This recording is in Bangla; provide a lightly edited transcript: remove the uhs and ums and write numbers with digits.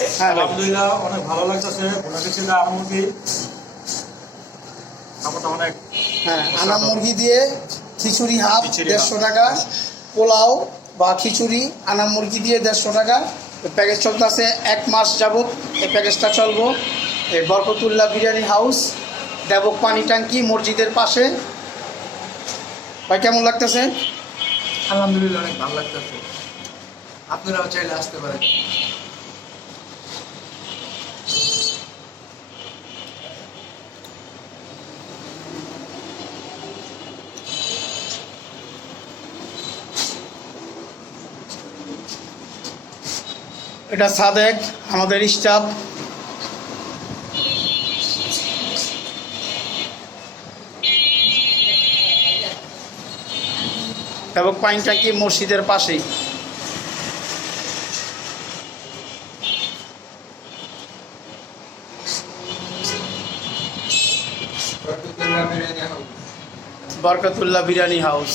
হ্যাঁ ভাই। আলহামদুলিল্লাহ অনেক ভালো লাগতেছে। বোনাকে ছিল মুরগি, খাবারটা অনেক হ্যাঁ, আনা মুরগি দিয়ে খিচুড়ি হাফ খিচুড়ি 150 হাফ। টাকা, পোলাও বা খিচুড়ি আনা মুরগি দিয়ে 150 টাকা। প্যাকেজ চলতেছে 1 মাস যাবত এই প্যাকেজটা চলবো। এই বরকতুল্লাহ বিরিয়ানি হাউস, দেবক পানি ট্যাঙ্কি, মসজিদের পাশে। ভাই কেমন লাগতেছে? আলহামদুলিল্লাহ অনেক ভালো লাগতেছে। আপনারাও চাইলে আসতে পারেন। এটা সাদেক, আমাদের স্টাফ। দেবক পানি ট্যাঙ্কি মসজিদের পাশেই। বরকতুল্লাহ বিরিয়ানি হাউস। বরকতুল্লাহ বিরিয়ানি হাউস।